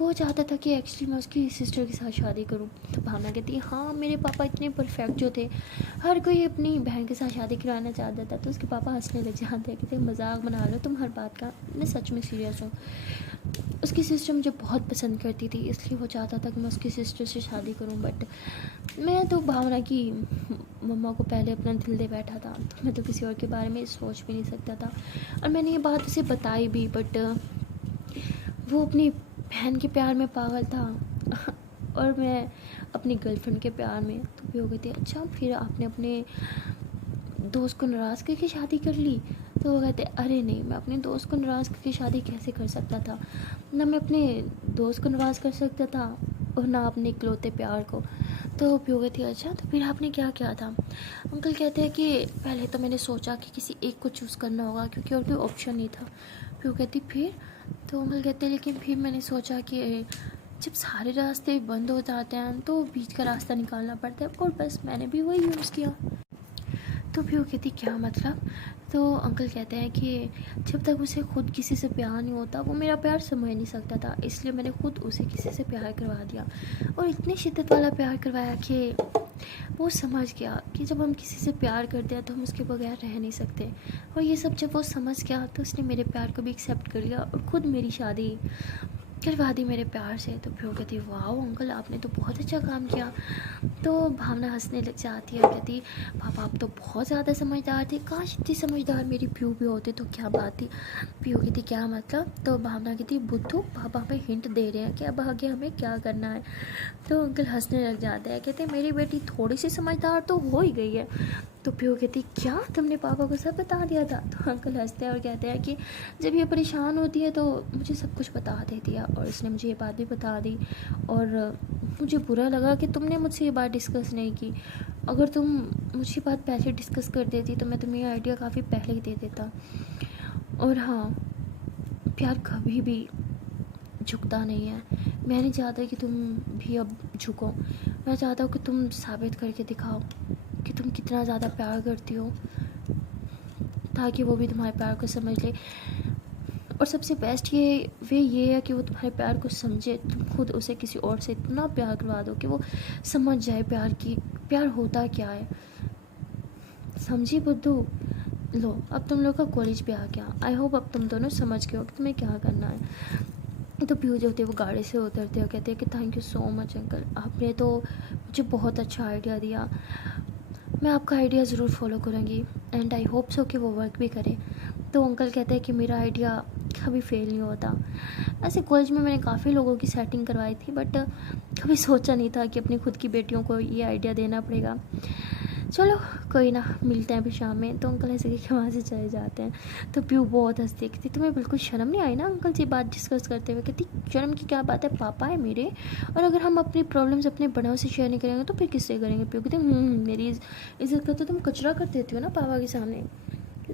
वो चाहता था कि एक्चुअली मैं उसकी सिस्टर के साथ शादी करूं। तो भावना कहती है हाँ मेरे पापा इतने परफेक्ट जो थे, हर कोई अपनी बहन के साथ शादी कराना चाहता था। तो उसके पापा हंसने लग जाते हैं, कहते मजाक बना लो तुम हर बात का, मैं सच में सीरियस हूँ। उसकी सिस्टर मुझे बहुत पसंद करती थी इसलिए वो चाहता था कि मैं उसकी सिस्टर से शादी करूं। बट मैं तो भावना की मम्मा को पहले अपना दिल दे बैठा था, तो मैं तो किसी और के बारे में सोच भी नहीं सकता था। और मैंने ये बात उसे बताई भी, बट वो अपनी बहन के प्यार में पागल था और मैं अपनी गर्लफ्रेंड के प्यार में। तो भी हो गई थी अच्छा फिर आपने अपने दोस्त को नाराज़ करके शादी कर ली। तो वो कहते अरे नहीं मैं अपने दोस्त को नाराज़ करके शादी कैसे कर सकता था, ना मैं अपने दोस्त को नाराज़ कर सकता था और ना अपने इकलौते प्यार को। तो प्यो कहती अच्छा तो फिर आपने क्या किया था। अंकल कहते हैं कि पहले तो मैंने सोचा कि किसी एक को चूज़ करना होगा क्योंकि और कोई ऑप्शन नहीं था। प्यो कहती फिर। तो अंकल कहते हैं लेकिन फिर मैंने सोचा कि जब सारे रास्ते बंद हो जाते हैं तो बीच का रास्ता निकालना पड़ता है, और बस मैंने भी वही यूज़ किया। तो भी वो कहती क्या मतलब। तो अंकल कहते हैं कि जब तक उसे खुद किसी से प्यार नहीं होता वो मेरा प्यार समझ नहीं सकता था, इसलिए मैंने खुद उसे किसी से प्यार करवा दिया और इतनी शिद्दत वाला प्यार करवाया कि वो समझ गया कि जब हम किसी से प्यार करते हैं तो हम उसके बगैर रह नहीं सकते। और ये सब जब वो समझ गया तो उसने मेरे प्यार को भी एक्सेप्ट कर लिया और ख़ुद मेरी शादी करवा दी मेरे प्यार से। तो फिर कहती वाह अंकल आपने तो बहुत अच्छा काम किया। तो भावना हंसने लग जाती है और कहती पापा आप तो बहुत ज़्यादा समझदार थे, काश इतनी समझदार मेरी प्यू भी होती तो क्या बात थी। प्यू कहती क्या मतलब। तो भावना कहती बुद्धू पापा हमें हिंट दे रहे हैं कि अब आगे हमें क्या करना है। तो अंकल हंसने लग जाते हैं, कहते मेरी बेटी थोड़ी सी समझदार तो हो ही गई है। तो प्यो कहती क्या तुमने पापा को सब बता दिया था। तो अंकल हंसते हैं और कहते हैं कि जब ये परेशान होती है तो मुझे सब कुछ बता देती है और इसने मुझे ये बात भी बता दी और मुझे बुरा लगा कि तुमने मुझसे ये बात डिस्कस नहीं की। अगर तुम मुझे बात पहले डिस्कस कर देती तो मैं तुम्हें ये आइडिया काफ़ी पहले ही दे देता। और हाँ प्यार कभी भी झुकता नहीं है, मैं नहीं चाहता कि तुम भी अब झुको, मैं चाहता हूँ कि तुम साबित करके दिखाओ कि तुम कितना ज़्यादा प्यार करती हो। ताकि वो भी तुम्हारे प्यार को समझ ले। और सबसे बेस्ट ये है कि वो तुम्हारे प्यार को समझे, तुम खुद उसे किसी और से इतना प्यार करवा दो कि वो समझ जाए प्यार होता क्या है। समझी बुद्धू? लो, अब तुम लोग का कॉलेज भी आ गया। आई होप अब तुम दोनों समझ गए हो कि तुम्हें क्या करना है। तो पीयू जो होते हैं वो गाड़ी से उतरते हैं, कहते हैं कि thank you so much uncle, आपने तो मुझे बहुत अच्छा आइडिया दिया। मैं आपका आइडिया ज़रूर फॉलो करूँगी एंड आई होप सो कि वो वर्क भी करे। तो अंकल कहते हैं कि मेरा आइडिया कभी फेल नहीं होता। ऐसे कॉलेज में मैंने काफ़ी लोगों की सेटिंग करवाई थी, बट कभी सोचा नहीं था कि अपनी खुद की बेटियों को ये आइडिया देना पड़ेगा। चलो कोई ना, मिलते हैं अभी शाम में। तो अंकल ऐसे कि वहाँ से चले जाते हैं। तो पीयू बहुत हंसती है, कहती तुम्हें बिल्कुल शर्म नहीं आई ना अंकल से बात डिस्कस करते हुए? कहती शर्म की क्या बात है, पापा है मेरे, और अगर हम अपनी प्रॉब्लम्स अपने बड़ों से शेयर नहीं करेंगे तो फिर किससे करेंगे? पीयू कहते मेरी इज्जत करते तुम कचरा कर देती हो ना पापा के सामने।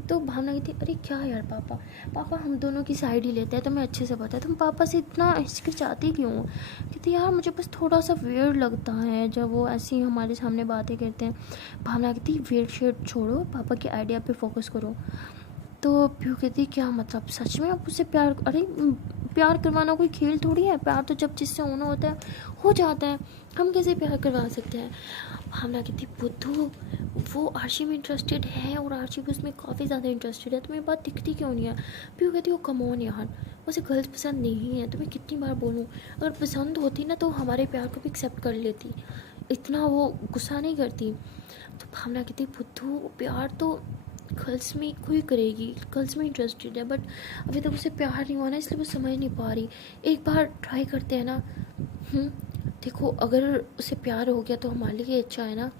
तो भावना कहती अरे क्या यार पापा हम दोनों की साइड ही लेते हैं, तुम्हें अच्छे से पता है, तुम पापा से इतना हिचकिचाती क्यों? कहती यार मुझे बस थोड़ा सा वियर्ड लगता है जब वो ऐसी हमारे सामने बातें करते हैं। भावना कहती वियर्ड शेड छोड़ो, पापा के आइडिया पे फोकस करो। तो पीयू कहती क्या मतलब, सच में आप उससे प्यार? अरे प्यार करवाना कोई खेल थोड़ी है, प्यार तो जब जिससे होना होता है हो जाता है, हम कैसे प्यार करवा सकते हैं? भावना कहती बुद्धू वो आर्ची में इंटरेस्टेड है और आर्ची भी उसमें काफ़ी ज़्यादा इंटरेस्टेड है, तुम्हें बात दिखती क्यों नहीं है? पीयू कहती वो कम ऑन यार, उसे गर्ल्स पसंद नहीं है, तुम्हें कितनी बार बोलूँ, अगर पसंद होती ना तो हमारे प्यार को भी एक्सेप्ट कर लेती, इतना वो गुस्सा नहीं करती। तो भावना कहती बुद्धू प्यार तो गर्ल्स में कोई करेगी, गर्ल्स में इंटरेस्टेड है, बट अभी तक उसे प्यार नहीं हुआ ना, इसलिए वो समझ नहीं पा रही। एक बार ट्राई करते हैं ना। देखो अगर उसे प्यार हो गया तो हमारे लिए अच्छा है ना।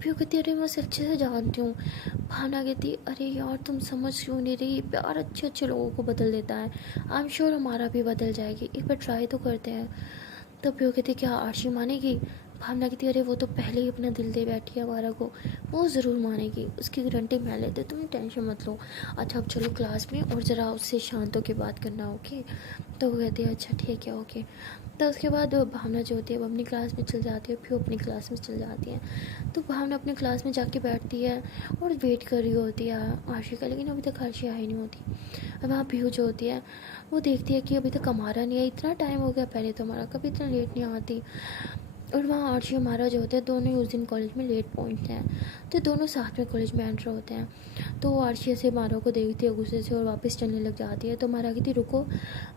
फिर कहती अरे मैं उसे अच्छे से जानती हूँ। भावना कहती अरे यार तुम समझ क्यों नहीं रही, प्यार अच्छे अच्छे लोगों को बदल देता है, आई एम श्योर हमारा भी बदल जाएगी, एक बार ट्राई तो करते हैं। तो प्यो कहती क्या आशी मानेगी? भावना कहती अरे वो तो पहले ही अपना दिल दे बैठी है हमारा को, वो ज़रूर मानेगी, उसकी गारंटी मैं लेती हूँ, तुम टेंशन मत लो। अच्छा अब चलो क्लास में और ज़रा उससे शांत होकर बात करना, ओके? तो वो कहती है अच्छा ठीक है ओके। तो उसके बाद भावना जो होती है वो अपनी क्लास में चल जाती है, फिर अपनी क्लास में चल जाती है। तो भावना अपनी क्लास में जाके बैठती है और वेट कर रही होती है आशी का, लेकिन अभी तक आशी आई नहीं होती। अब वहाँ पीहू जो होती है वो देखती है कि अभी तक हमारा नहीं है, इतना टाइम हो गया, पहले तो हमारा कभी इतना लेट नहीं आती। और वहाँ आर्ची हमारा जो होता है दोनों ही उस दिन कॉलेज में लेट पहुँचते हैं, तो दोनों साथ में कॉलेज में एंटर होते हैं। तो आर्ची ऐसे मारो को देखती है गुस्से से और वापस चलने लग जाती है। तो हमारा कहती रुको।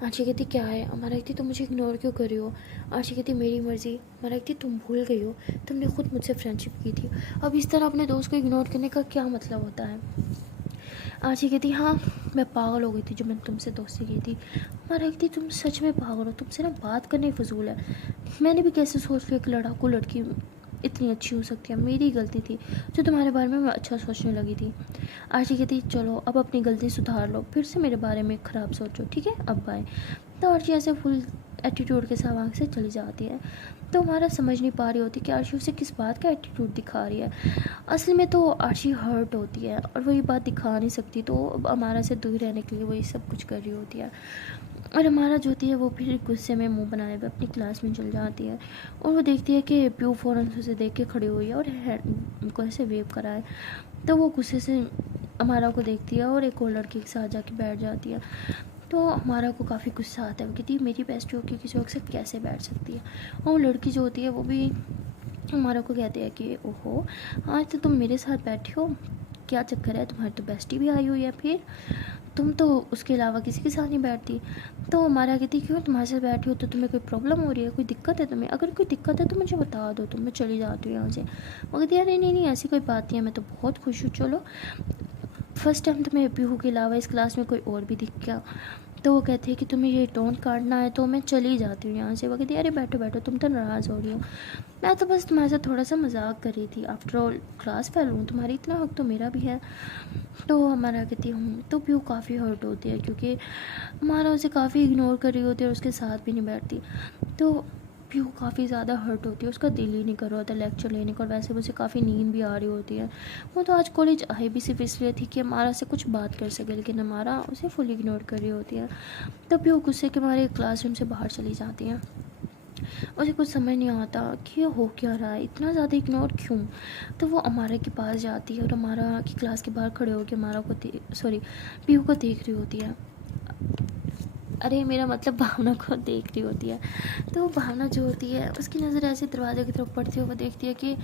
आर्ची कहती क्या है? हमारा कहती तुम मुझे इग्नोर क्यों कर रही हो? आर्ची कहती मेरी मर्ज़ी। हमारा कहती तुम भूल गई हो, तुमने खुद मुझसे फ्रेंडशिप की थी, अब इस तरह अपने दोस्त को इग्नोर करने का क्या मतलब होता है? आर्ची कहती हाँ मैं पागल हो गई थी जो मैंने तुमसे दोस्ती की थी। हमारा कहती तुम सच में पागल हो, तुमसे ना बात करनी फजूल है। मैंने भी कैसे सोच लिया कि लड़ाकू लड़की इतनी अच्छी हो सकती है, मेरी गलती थी जो तुम्हारे बारे में मैं अच्छा सोचने लगी थी। आर्ची कहती चलो अब अपनी गलती सुधार लो, फिर से मेरे बारे में ख़राब सोचो, ठीक है अब बाय। तो आर्ची ऐसे फुल एटीट्यूड के साथ वहाँ से चली जाती है। तो हमारा समझ नहीं पा रही होती कि आर्ची उसे किस बात का एटीट्यूड दिखा रही है। असल में तो आर्ची हर्ट होती है और वो ये बात दिखा नहीं सकती, तो हमारा से दूर रहने के लिए वो ये सब कुछ कर रही होती है। और हमारा जो होती है वो फिर गुस्से में मुंह बनाए हुए अपनी क्लास में चल जाती है और वो देखती है कि प्यू फ़ौरन उसे देख के खड़ी हुई है और उनको ऐसे वेव करा है। तो वो गुस्से से हमारा को देखती है और एक और लड़की के साथ जाके बैठ जाती है। तो हमारा को काफ़ी गुस्सा आता है, वो कहती है मेरी बेस्ट होकर किसी और से कैसे बैठ सकती है? और वो लड़की जो होती है वो भी हमारा को कहते हैं कि ओहो आज तो तुम मेरे साथ बैठी हो, क्या चक्कर है? तुम्हारी तो बेस्टी भी आई हुई है, फिर तुम तो उसके अलावा किसी के साथ नहीं बैठती। तो हमारा कहती क्यों तुम्हारे साथ बैठी हो, तो तुम्हें कोई प्रॉब्लम हो रही है, कोई दिक्कत है तुम्हें? अगर कोई दिक्कत है तो मुझे बता दो, तो मैं चली जाती हूँ यहाँ से। वो कहती है अरे नहीं नहीं ऐसी कोई बात नहीं है, मैं तो बहुत खुश हूँ, चलो फर्स्ट टाइम तुम्हें पीहू के अलावा इस क्लास में कोई और भी दिख गया। तो वो कहती है कि तुम्हें ये टोन काटना है तो मैं चली जाती हूँ यहाँ से। वो कहती है अरे बैठो बैठो, तुम तो नाराज़ हो रही हो, मैं तो बस तुम्हारे साथ थोड़ा सा मजाक कर रही थी, आफ्टर ऑल क्लास फेल हूँ, तुम्हारी इतना हक तो मेरा भी है। तो हमारा कहती हूँ। तो पीहू काफ़ी हर्ट होती है क्योंकि हमारा उसे काफ़ी इग्नोर कर रही होती है और उसके साथ भी नहीं बैठती। तो पीहू काफ़ी ज़्यादा हर्ट होती है, उसका दिल ही नहीं कर रहा होता लेक्चर लेने का, और वैसे भी उसे काफ़ी नींद भी आ रही होती है। वो तो आज कॉलेज आई भी सिर्फ इसलिए थी कि हमारा से कुछ बात कर सके, लेकिन हमारा उसे फुल इग्नोर कर रही होती है। तो पीहू गुस्से के मारे क्लासरूम से बाहर चली जाती है। उसे कुछ समझ नहीं आता कि ये हो क्या रहा है, इतना ज़्यादा इग्नोर क्यों। तो वो अमारा के पास जाती है और अमारा की क्लास के बाहर खड़े होकर अमारा को पीहू को देख रही होती है। अरे मेरा मतलब भावना को देख रही होती है। तो भावना जो होती है उसकी नज़र ऐसे दरवाजे की तरफ पड़ती है, वो देखती है कि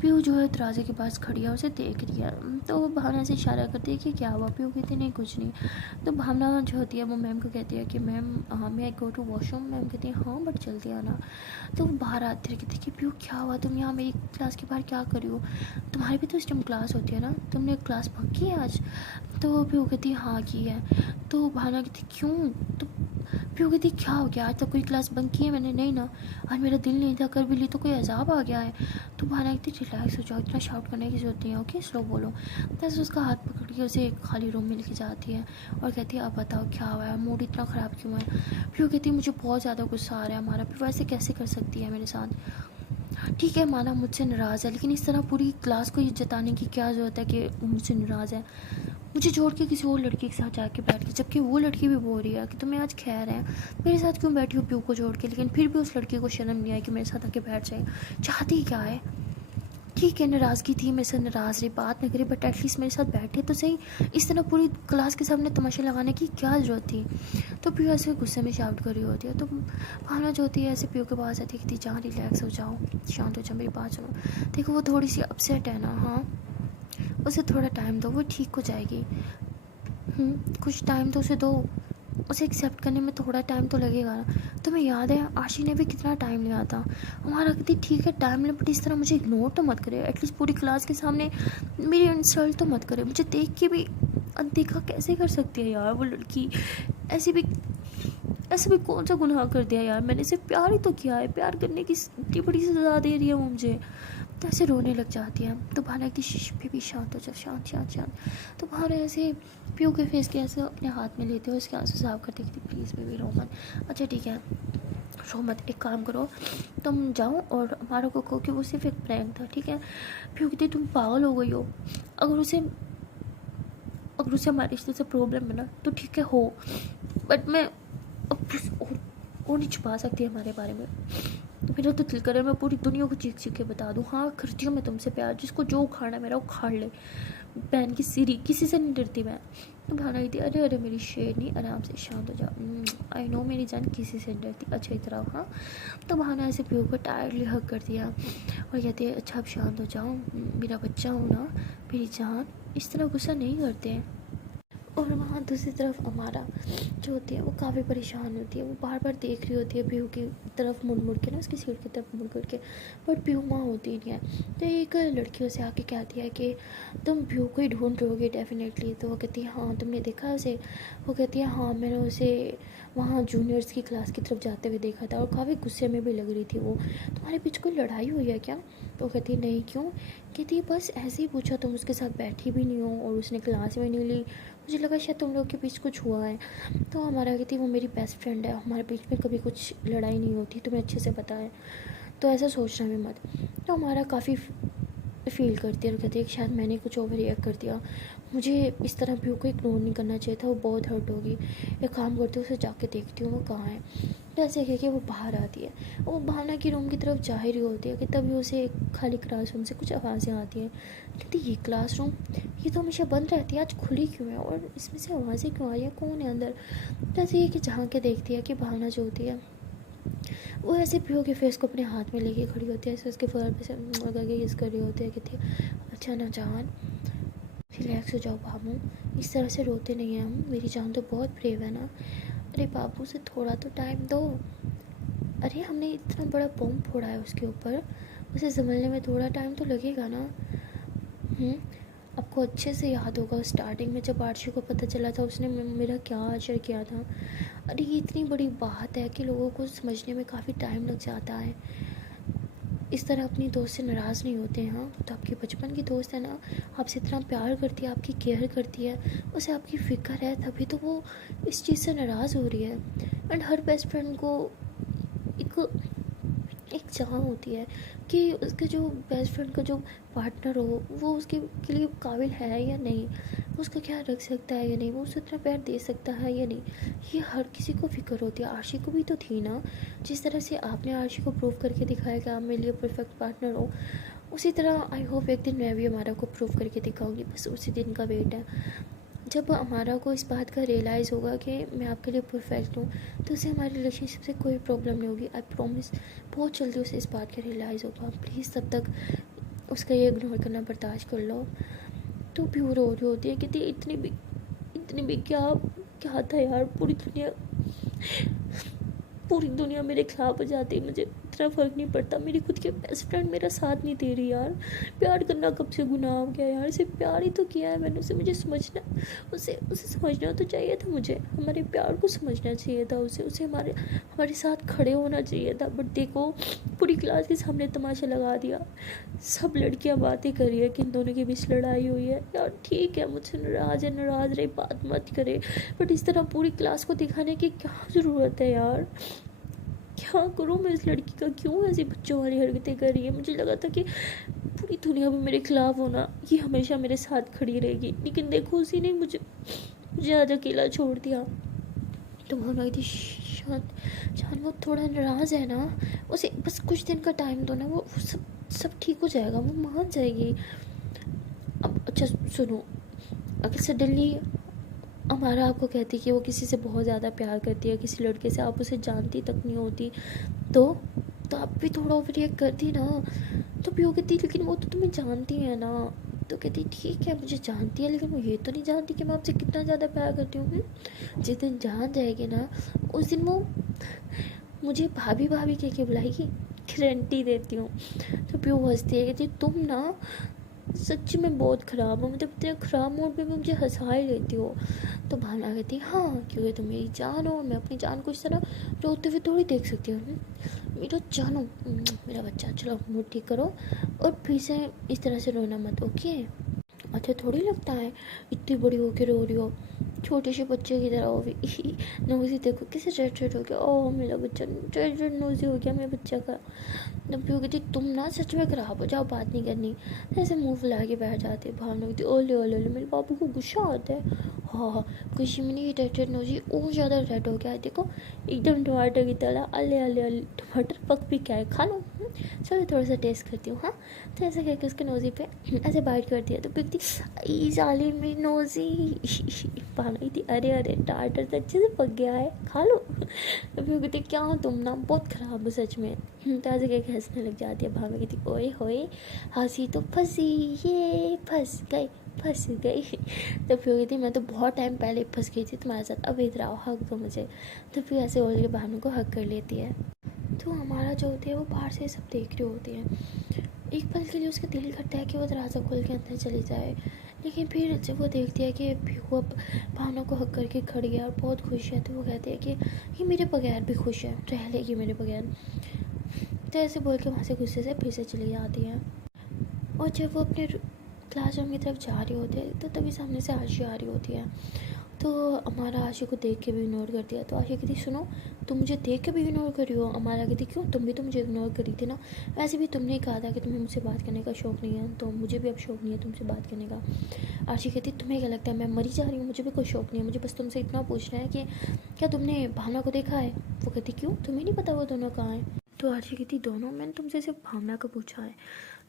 पीहू जो है दरवाजे के पास खड़ी है, उसे देख रही है। तो वो भावना से इशारा करती है कि क्या हुआ। पीहू कहती नहीं कुछ नहीं। तो भावना जो होती है वो मैम को कहती है कि मैम हाँ मैं गो टू वॉशरूम। मैम कहती है हाँ बट जल्दी आना। तो वो बाहर आती है, कहती है कि पीहू क्या हुआ, तुम यहाँ मेरी क्लास के बाहर क्या कर रही हो, तुम्हारी भी तो इस टाइम क्लास होती है ना, तुमने क्लास बंक की है आज। तो पीहू कहती है हाँ की है। तो भावना कहती क्यों। तो पीहू कहती क्या हो गया, आज तक कोई क्लास बंक की है मैंने, नहीं ना, आज मेरा दिल नहीं था, कर भी ली तो कोई अजाब आ गया है। तो भावना कहती रिलैक्स हो जाओ, इतना शाउट करने की जरूरत नहीं है, ओके स्लो बोलो। बस उसका हाथ पकड़ के उसे एक खाली रूम में लेके जाती है और कहती है अब बताओ क्या हुआ है, मूड इतना ख़राब क्यों है। पीहू कहती है मुझे बहुत ज़्यादा गुस्सा आ रहा है हमारा, पीहू ऐसे कैसे कर सकती है मेरे साथ। ठीक है माना मुझसे नाराज़ है, लेकिन इस तरह पूरी क्लास को ये जताने की क्या ज़रूरत है कि मुझसे नाराज़ है। मुझे छोड़ के किसी और लड़की के साथ जाके बैठ के, जबकि वो लड़की भी बोल रही है कि तुम्हें आज खैर है, मेरे साथ क्यों बैठी हो पीहू को छोड़ के। लेकिन फिर भी उस लड़की को शर्म नहीं आई कि मेरे साथ आके बैठ जाए। चाहती क्या है। ठीक है नाराज़गी थी, मेरे साथ नाराज़ रही, बात नहीं करी, बट एटलीस्ट मेरे साथ बैठे तो सही। इस तरह पूरी क्लास के सामने तमाशा लगाने की क्या ज़रूरत थी। तो पीहू ऐसे गुस्से में शाउट कर रही होती है। तो भावना जो होती है ऐसे पीहू के पास आती है, कहती जहाँ रिलैक्स हो जाओ, शांत हो जाओ, मेरी बात सुनो। देखो वो थोड़ी सी अपसेट है ना, हाँ उसे थोड़ा टाइम दो, वो ठीक हो जाएगी। कुछ टाइम तो उसे दो, उसे एक्सेप्ट करने में थोड़ा टाइम तो लगेगा ना। तुम्हें याद है आशी ने भी कितना टाइम लिया था। हमारा कहती ठीक है टाइम ले, बट इस तरह मुझे इग्नोर तो मत करे, एटलीस्ट पूरी क्लास के सामने मेरी इंसल्ट तो मत करे। मुझे देख के भी अनदेखा कैसे कर सकती है यार वो लड़की। ऐसे भी कौन सा गुनाह कर दिया यार मैंने, सिर्फ प्यार ही तो किया है, प्यार करने की इतनी बड़ी सज़ा दे रही है वो मुझे। तो ऐसे रोने लग जाती है। तो भावना की शीश पे भी शांत हो जाओ, शांत शांत शांत। तो भावना ऐसे पीहू के फेस के ऐसे अपने हाथ में लेते हुए उसके आंसू साफ करते कि प्लीज़ बेबी रो मत। अच्छा ठीक है रो मत, एक काम करो तुम जाओ और हमारा को कहो कि वो सिर्फ एक प्रैंक था, ठीक है। पीहू कहती तुम पागल हो गई हो, अगर उसे हमारे रिश्ते से प्रॉब्लम है ना तो ठीक है हो, बट मैं अब कुछ और नहीं छुपा सकती हमारे बारे में। मेरा तो दिल करे मैं पूरी दुनिया को चीख चीख के बता दूँ, हाँ करती हूँ मैं तुमसे प्यार, जिसको जो उखाड़ना है मेरा उखाड़ ले, बहन की सीरी किसी से नहीं डरती मैं। तो भावना कहती अरे अरे मेरी शेरनी आराम से शांत हो जाओ, आई नो मेरी जान किसी से नहीं डरती, अच्छा तरह हाँ। तो भावना ऐसे पीहू को टायर्डली हग कर दिया और कहती है अच्छा अब शांत हो जाओ, मेरा बच्चा हो ना मेरी जान, इस तरह गुस्सा नहीं करते हैं। और वहाँ दूसरी तरफ अमारा जो होती है वो काफ़ी परेशान होती है, वो बार बार देख रही होती है पीहू की तरफ मुड़ मुड़ के ना, उसकी सीट की तरफ मुड़ मुड़ के, बट पीहू वहाँ होती नहीं है। तो एक लड़की उसे आके कहती है कि तुम पीहू को ही ढूंढ रहोगे डेफिनेटली। तो वो कहती है हाँ तुमने देखा उसे। वो कहती है हाँ मैंने उसे वहाँ जूनियर्स की क्लास की तरफ जाते हुए देखा था और काफ़ी गुस्से में भी लग रही थी वो। तुम्हारे बीच कोई लड़ाई हुई है क्या। तो कहती है नहीं क्यों। कहती है बस ऐसे ही पूछा, तुम उसके साथ बैठी भी नहीं हो और उसने क्लास में नहीं ली, मुझे लगा शायद तुम लोग के बीच कुछ हुआ है। तो हमारा कहती वो मेरी बेस्ट फ्रेंड है, हमारे बीच में कभी कुछ लड़ाई नहीं होती, तुम्हें अच्छे से पता है, तो ऐसा सोचना भी मत। तो हमारा काफ़ी फील करती है और कहती है कि शायद मैंने कुछ ओवर रिएक्ट कर दिया, मुझे इस तरह व्यू को इग्नोर नहीं करना चाहिए था, वो बहुत हर्ट होगी। एक काम करती हूँ उसे जाके देखती हूँ वो कहाँ है। तो ऐसे कह के वो बाहर आती है, वो भावना की रूम की तरफ जा ही रही होती है कि तभी उसे एक खाली क्लासरूम से कुछ आवाज़ें आती हैं। कहती ये क्लासरूम, ये तो हमेशा बंद रहती है, आज खुली क्यों है और इसमें से आवाज़ें क्यों आ रही हैं, कौन है अंदर। तो ऐसे ही कि जहाँ के देखती है कि भावना जो होती है वो ऐसे पीहू के फेस को अपने हाथ में लेके खड़ी होती है, ऐसे उसके फर पे से करके किस कर रही होती है। कहती है अच्छा ना जान रिलैक्स हो जाओ बाबू, इस तरह से रोते नहीं हैं हम, मेरी जान तो बहुत ब्रेव है ना। अरे बाबू से थोड़ा तो टाइम दो, अरे हमने इतना बड़ा बॉम्ब फोड़ा है उसके ऊपर, उसे संभलने में थोड़ा टाइम तो लगेगा ना। आपको अच्छे से याद होगा स्टार्टिंग में जब आर्ची को पता चला था उसने मेरा क्या आचर किया था। अरे ये इतनी बड़ी बात है कि लोगों को समझने में काफ़ी टाइम लग जाता है। इस तरह अपनी दोस्त से नाराज़ नहीं होते हैं। हाँ तो आपकी बचपन की दोस्त है ना, आपसे इतना प्यार करती है, आपकी केयर करती है, उसे आपकी फ़िक्र है, तभी तो वो इस चीज़ से नाराज़ हो रही है। एंड हर बेस्ट फ्रेंड को एक एक चाह होती है कि उसके जो बेस्ट फ्रेंड का जो पार्टनर हो वो उसके के लिए काबिल है या नहीं, वो उसका ख्याल रख सकता है या नहीं, वो उसे इतना प्यार दे सकता है या नहीं, ये हर किसी को फिक्र होती है। आशी को भी तो थी ना। जिस तरह से आपने आशी को प्रूव करके दिखाया कि आप मेरे लिए परफेक्ट पार्टनर हो, उसी तरह आई होप एक दिन मैं भी हमारा को प्रूव करके दिखाऊंगी। बस उसी दिन का वेट है जब हमारा को इस बात का रियलाइज़ होगा कि मैं आपके लिए परफेक्ट हूँ, तो उसे हमारे रिलेशनशिप से कोई प्रॉब्लम नहीं होगी। आई प्रॉमिस, बहुत जल्दी उसे इस बात का रियलाइज़ होगा। प्लीज़ तब तक उसका ये इग्नोर करना बर्दाश्त कर लो। तो प्योर हो रही होती है कि इतनी भी क्या क्या था यार। पूरी दुनिया मेरे खिलाफ हो जाती, मुझे इतना फ़र्क नहीं पड़ता। मेरी खुद की बेस्ट फ्रेंड मेरा साथ नहीं दे रही यार। प्यार करना कब से गुनाह हो गया यार। सिर्फ प्यार ही तो किया है मैंने उसे। मुझे समझना, उसे समझना तो चाहिए था। मुझे हमारे प्यार को समझना चाहिए था। उसे हमारे साथ खड़े होना चाहिए था। बट देखो, पूरी क्लास के सामने तमाशा लगा दिया। सब लड़कियां बातें कर रही है कि इन दोनों के बीच लड़ाई हुई है। यार ठीक है, मुझसे नाराज़ रही, बात मत करे, बट इस तरह पूरी क्लास को दिखाने की क्या ज़रूरत है यार। क्या करूँ मैं इस लड़की का, क्यों ऐसी बच्चों वाली हरकतें कर रही है। मुझे लगा था कि पूरी दुनिया में मेरे खिलाफ होना, ये हमेशा मेरे साथ खड़ी रहेगी, लेकिन देखो उसी ने मुझे आज अकेला छोड़ दिया। तो वो लगी थी शान वो थोड़ा नाराज़ है ना, उसे बस कुछ दिन का टाइम दो ना, वो सब ठीक हो जाएगा, वो मान जाएगी। अब अच्छा सुनो, अगर सडनली हमारा आपको कहती कि वो किसी से बहुत ज़्यादा प्यार करती है, किसी लड़के से, आप उसे जानती तक नहीं होती, तो आप भी थोड़ा ओवर रिएक्ट करती ना। तो भी वो कहती लेकिन वो तो तुम्हें जानती है ना। तो कहती ठीक है मुझे जानती है, लेकिन वो ये तो नहीं जानती कि मैं आपसे कितना ज़्यादा प्यार करती हूँ। जिस दिन जान जाएगी ना, उस दिन वो मुझे भाभी भाभी कह के बुलाएगी, गारंटी देती हूँ। तो भी वो हंसती है, कहती तुम ना सच्ची में बहुत ख़राब हो, मतलब इतने ख़राब मूड पे भी मुझे हंसा ही लेती हो। तो भावना कहती है हाँ, क्योंकि तुम मेरी जान हो, मैं अपनी जान को इस तरह रोते हुए थोड़ी देख सकती हूँ। मेरा जानो मेरा बच्चा, चलो मूड ठीक करो और फिर से इस तरह से रोना मत, ओके। अच्छा थोड़ी लगता है इतनी बड़ी होके रो रही हो, छोटे से बच्चे की तरह हो भी। नोजी देखो कैसे रेड हो गया, ओह मेरा बच्चा रेड नोजी हो गया मेरे बच्चा का। तब भी वो कहती तुम ना सच में खराब हो जाओ, बात नहीं करनी। ऐसे मुंह फुला के बैठ जाते। भावना कहती ओले ओले ओले, मेरे बाबू को गुस्सा आता है। हाँ खुशी में नहीं, रेड नोजी और ज़्यादा रेड हो गया है, देखो एकदम टमाटर की तरह। अले अले अले, टमाटर पक भी क्या है, खा लो। चलो थोड़ा सा टेस्ट करती हूँ। हाँ, तो ऐसे करके उसके नोज़ी पे ऐसे बाइट कर दिया। तो पिकती ई साली मेरी नोज़ी। भावना थी अरे अरे टाटर तो अच्छे से पक गया है, खा लो। तो फिर कहती क्या हो तुम ना, बहुत ख़राब हो सच में। तो ऐसे करके हंसने लग जाती है। भावना कहती ओए होए हंसी तो फंसी, ये फंस गई। तो फिर कहती मैं तो बहुत टाइम पहले फंस गई थी तुम्हारे साथ, अब इधर आओ हक दो मुझे। तो फिर ऐसे बोल के भावना को हक कर लेती है। तो हमारा जो होती है वो बाहर से सब देख रही होती है। एक पल के लिए उसका दिल करता है कि वो दरवाज़ा खोल के अंदर चली जाए, लेकिन फिर जब वो देखती है कि वो भावना को हक करके खड़ी है और बहुत खुश है, तो वो कहती है कि ये मेरे बगैर भी खुश है, रह लेगी मेरे बगैर। तो ऐसे बोल के वहाँ से गुस्से से फिर से चली जाती है। और जब वो अपने क्लासरूम की तरफ जा रही होती है, तो तभी सामने से आशी आ रही होती है। तो हमारा आशी को देख के भी इग्नोर कर दिया। तो आशी कहती सुनो, तुम मुझे देख के भी इग्नोर कर रही हो। हमारा कहती क्यों, तुम भी तो मुझे इग्नोर करी थी ना। वैसे भी तुमने ही कहा था कि तुम्हें मुझसे बात करने का शौक़ नहीं है, तो मुझे भी अब शौक़ नहीं है तुमसे बात करने का। आशी कहती तुम्हें क्या लगता है मैं मरी जा रही हूँ, मुझे भी कोई शौक़ नहीं है, मुझे बस तुमसे इतना पूछना है कि क्या तुमने भावना को देखा है। वो कहती क्यों, तुम्हें नहीं पता वो दोनों कहाँ हैं। तो आशी कहती दोनों, मैंने तुमसे सिर्फ भावना का पूछा है।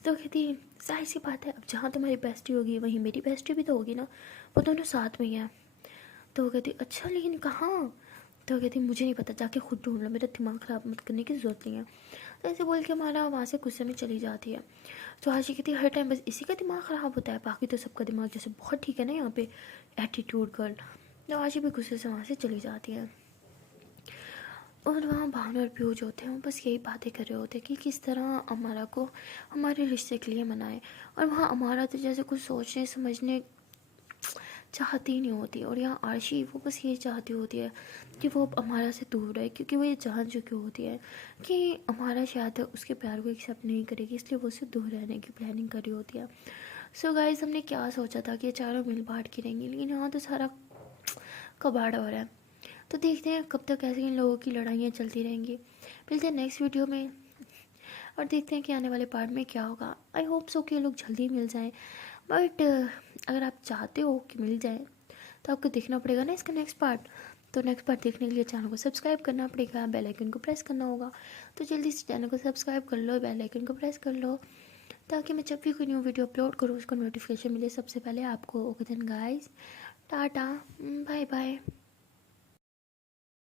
तो कहती जाहिर सी बात है, अब जहाँ तुम्हारी बेस्टी होगी वहीं मेरी बेस्टी भी तो होगी ना, वो दोनों साथ में ही हैं। तो वो कहती अच्छा लेकिन कहाँ। तो वो कहती मुझे नहीं पता, जाके खुद ढूंढ लो, मेरा दिमाग ख़राब मत करने की ज़रूरत नहीं है। तो ऐसे बोल के हमारा वहाँ से गुस्से में चली जाती है। तो आशी कहती हर टाइम बस इसी का दिमाग ख़राब होता है, बाकी तो सबका दिमाग जैसे बहुत ठीक है ना यहाँ पे, एटीट्यूड गर्ल। तो आशी भी गुस्से से वहाँ से चली जाती है। और वहाँ भावना और पीयूष जो होते हैं वो बस यही बातें कर रहे होते हैं कि किस तरह हमारा को हमारे रिश्ते के लिए मनाए। और वहाँ हमारा तो जैसे कुछ सोचने समझने चाहती ही नहीं होती। और यहाँ आरशी वो बस ये चाहती होती है कि वो हमारा से दूर रहे, क्योंकि वो ये जान चुकी होती है कि हमारा शायद उसके प्यार को एक्सेप्ट नहीं करेगी, इसलिए वो उससे दूर रहने की प्लानिंग कर रही होती है। सो गाइस, हमने क्या सोचा था कि ये चारों मिल बांट के रहेंगी, लेकिन यहाँ तो सारा कबाड़ा हो रहा है। तो देखते हैं कब तक ऐसे इन लोगों की लड़ाइयाँ चलती रहेंगी। मिलते हैं नेक्स्ट वीडियो में। और देखते हैं कि आने वाले पार्ट में क्या होगा। आई होप सो कि ये लोग जल्दी मिल जाएं, बट अगर आप चाहते हो कि मिल जाए तो आपको देखना पड़ेगा ना इसका नेक्स्ट पार्ट। तो नेक्स्ट पार्ट देखने के लिए चैनल को सब्सक्राइब करना पड़ेगा, बेल आइकन को प्रेस करना होगा। तो जल्दी से चैनल को सब्सक्राइब कर लो, बेल आइकन को प्रेस कर लो, ताकि मैं जब भी कोई न्यू वीडियो अपलोड करूँ उसको नोटिफिकेशन मिले सबसे पहले आपको। Okay then guys, tata, bye bye.